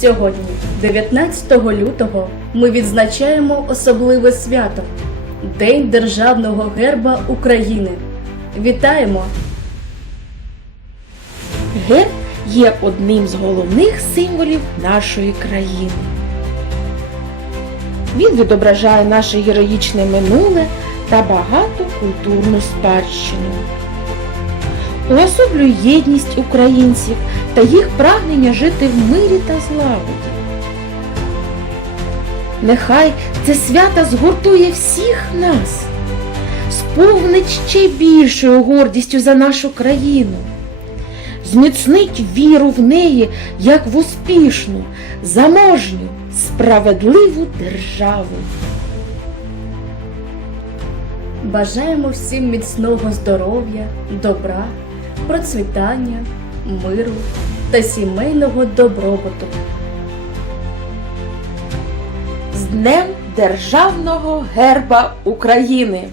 Сьогодні, 19 лютого, ми відзначаємо особливе свято День Державного герба України. Вітаємо! Герб є одним з головних символів нашої країни. Він відображає наше героїчне минуле та багату культурну спадщину. Уособлює єдність українців та їх прагнення жити в мирі та злагоді. Нехай це свято згуртує всіх нас, сповнить ще більшою гордістю за нашу країну зміцнить віру в неї як в успішну, заможню, справедливу державу. Бажаємо всім міцного здоров'я, добра, процвітання, миру та сімейного добробуту. З Днем Державного герба України!